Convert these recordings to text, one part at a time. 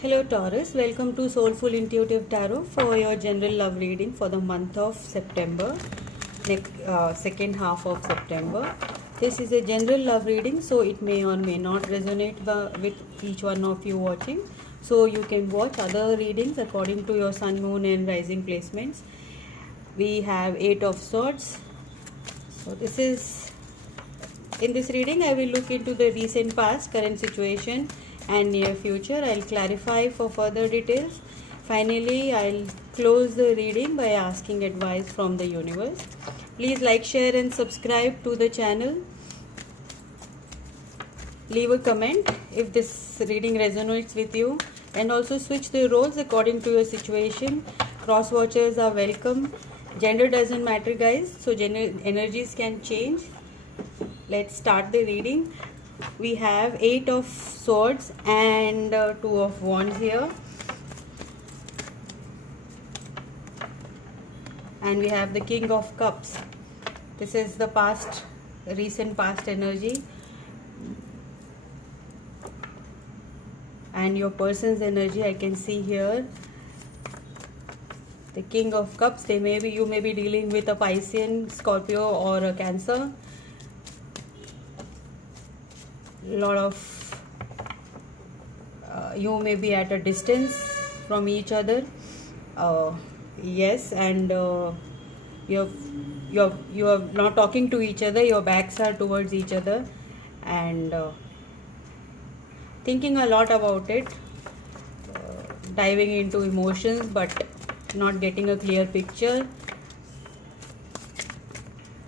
Hello Taurus, welcome to Soulful Intuitive Tarot for your general love reading for the month of September, second half of September. This is a general love reading, so it may or may not resonate with each one of you watching. So you can watch other readings according to your sun, moon and rising placements. We have 8 of Swords. So in this reading I will look into the recent past, current situation and near future. I'll clarify for further details. Finally, I'll close the reading by asking advice from the universe. Please like, share and subscribe to the channel. Leave a comment if this reading resonates with you, and also switch the roles according to your situation. Cross watchers are welcome. Gender doesn't matter, guys, so energies can change. Let's start the reading. We have 8 of Swords and 2 of Wands here, and we have the King of Cups. This is the recent past energy, and your person's energy I can see here. The King of Cups, you may be dealing with a Piscean, Scorpio or a Cancer. Lot of you may be at a distance from each other, yes, and you're not talking to each other, your backs are towards each other, and thinking a lot about it, diving into emotions but not getting a clear picture.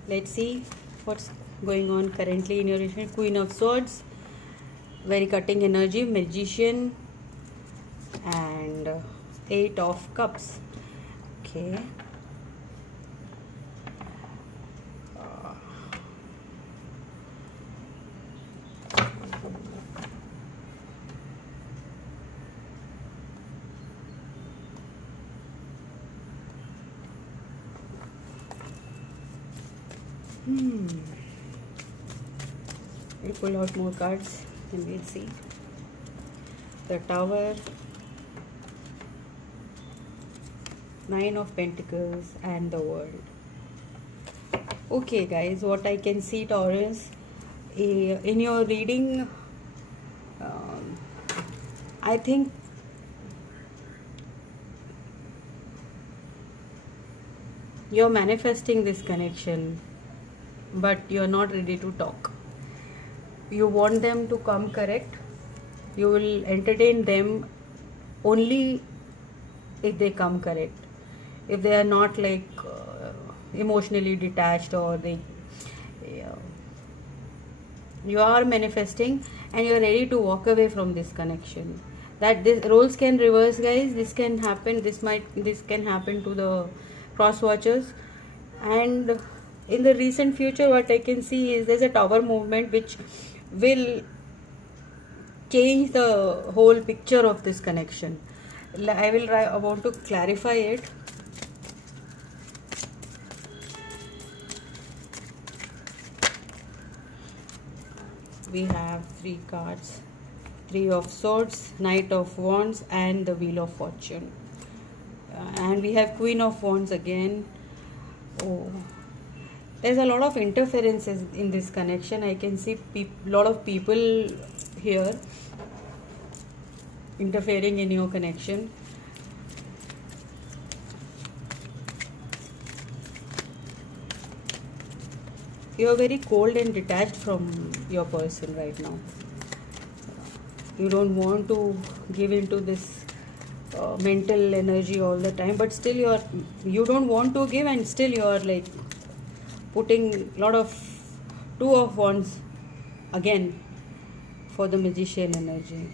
Let's see what's going on currently in your relationship. Queen of Swords, very cutting energy, Magician, and 8 of Cups. Okay. We'll pull out more cards and we'll see. The Tower, 9 of Pentacles and the World. Okay guys, what I can see, Taurus, in your reading, I think you're manifesting this connection, but you're not ready to talk. You want them to come correct. You will entertain them only if they come correct. If they are not like emotionally detached, or you are manifesting and you are ready to walk away from this connection. That this roles can reverse, guys. This can happen. This can happen to the cross watchers. And in the recent future, what I can see is there's a Tower movement which will change the whole picture of this connection. I want to clarify it. We have 3 cards: 3 of Swords, Knight of Wands and the Wheel of Fortune, and we have Queen of Wands again. Oh, there's a lot of interferences in this connection. I can see a lot of people here interfering in your connection. You are very cold and detached from your person right now. You don't want to give into this mental energy all the time, but still you don't want to give, and still you are like putting a lot of 2 of Wands again for the Magician energy.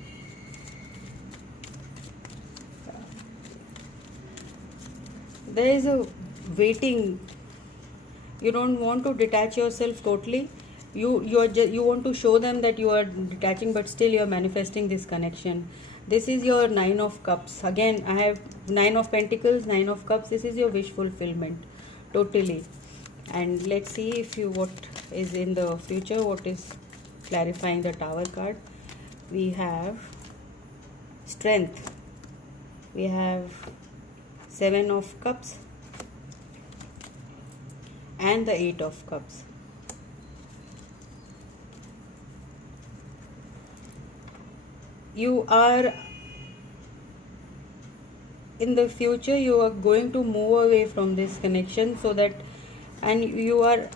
There is a waiting. You don't want to detach yourself totally. You want to show them that you are detaching, but still you are manifesting this connection. This is your 9 of Cups. Again, I have 9 of Pentacles, 9 of Cups. This is your wish fulfillment totally. And let's see what is in the future, what is clarifying the Tower card. We have strength, we have 7 of cups and the 8 of cups. You are in the future, you are going to move away from this connection, so that, and you are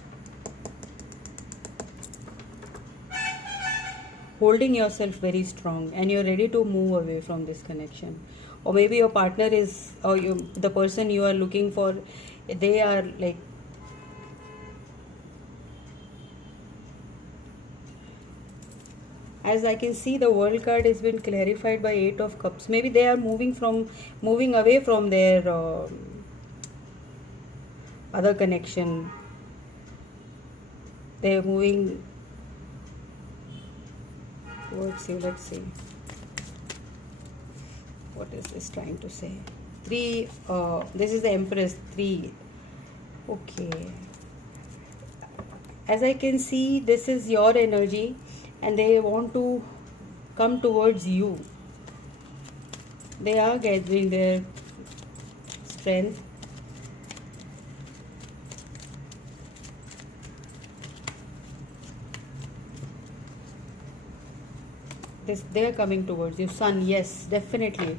holding yourself very strong and you're ready to move away from this connection. Or maybe your partner is, or the person you are looking for, they are like, as I can see, the world card has been clarified by 8 of cups. Maybe they are moving away from their other connection. They are moving. Let's see. What is this trying to say? 3. This is the Empress. 3. Okay. As I can see, this is your energy, and they want to come towards you. They are gathering their strength. They are coming towards you. Sun, yes, definitely.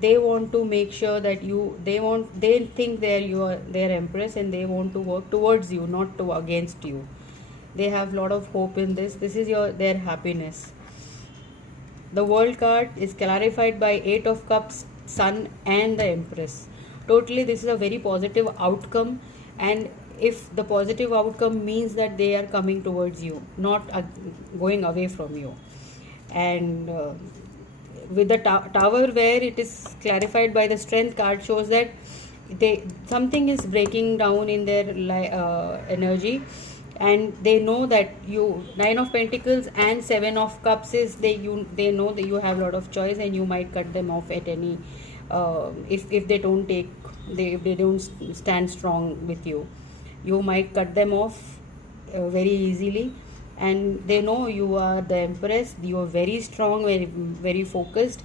They want to make sure that they think they're Empress, and they want to work towards you, not against you. They have a lot of hope in this. This is their happiness. The world card is clarified by 8 of cups, Sun and the Empress. Totally, this is a very positive outcome, and if the positive outcome means that they are coming towards you, not going away from you. And with the tower, where it is clarified by the Strength card, shows that something is breaking down in their energy, and they know that 9 of Pentacles and 7 of Cups is they know that you have a lot of choice, and you might cut them off at any if they don't stand strong with you. You might cut them off very easily. And they know you are the Empress. You are very strong, very very focused.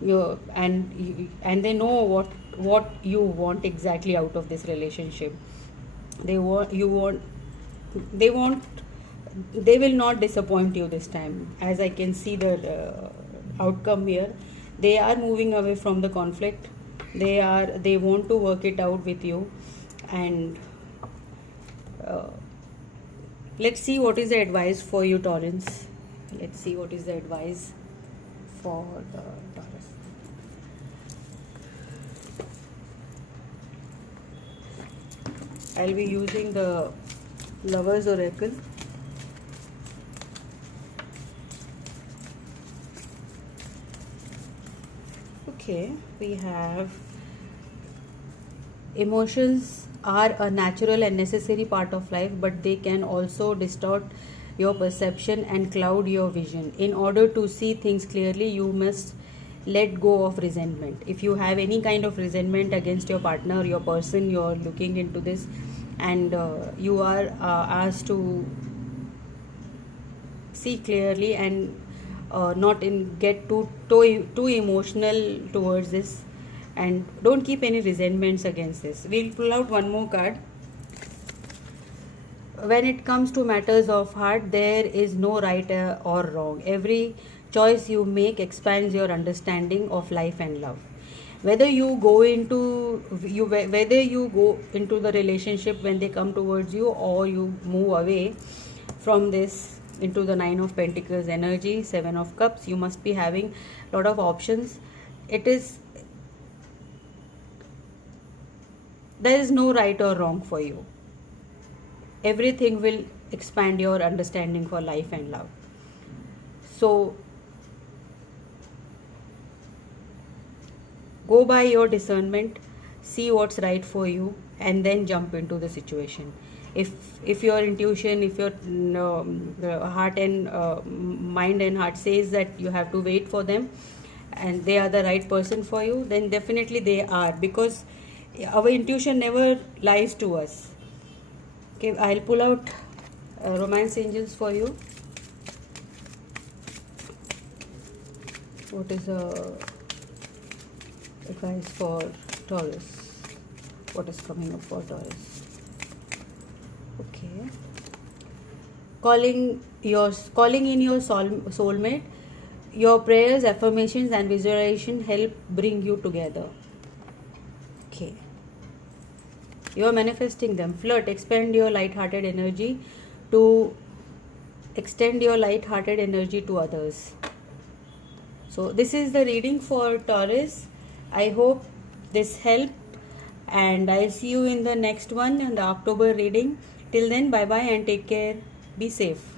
And they know what you want exactly out of this relationship. They will not disappoint you this time. As I can see the outcome here, they are moving away from the conflict. They want to work it out with you, and let's see what is the advice for you, Taurus. Let's see what is the advice for the Taurus. I'll be using the Lover's Oracle. Okay, we have emotions are a natural and necessary part of life, but they can also distort your perception and cloud your vision. In order to see things clearly, you must let go of resentment. If you have any kind of resentment against your partner, your person, you're looking into this, and you are asked to see clearly and not get too emotional towards this, and don't keep any resentments against this. We'll pull out one more card. When it comes to matters of heart, there is no right or wrong. Every choice you make expands your understanding of life and love. Whether you go into the relationship when they come towards you, or you move away from this into the 9 of Pentacles energy, 7 of Cups, you must be having a lot of options. There is no right or wrong for you. Everything will expand your understanding for life and love. So go by your discernment, see what's right for you, and then jump into the situation. If your intuition, if your heart and mind and heart says that you have to wait for them and they are the right person for you, then definitely they are, because our intuition never lies to us. Okay, I'll pull out Romance Angels for you. What is Guys, for Taurus, what is coming up for Taurus? Okay, calling in your soulmate. Your prayers, affirmations and visualization help bring you together. Okay, you are manifesting them. Flirt, extend your light-hearted energy to others. So this is the reading for Taurus. I hope this helped, and I'll see you in the next one, in the October reading. Till then, bye bye and take care. Be safe.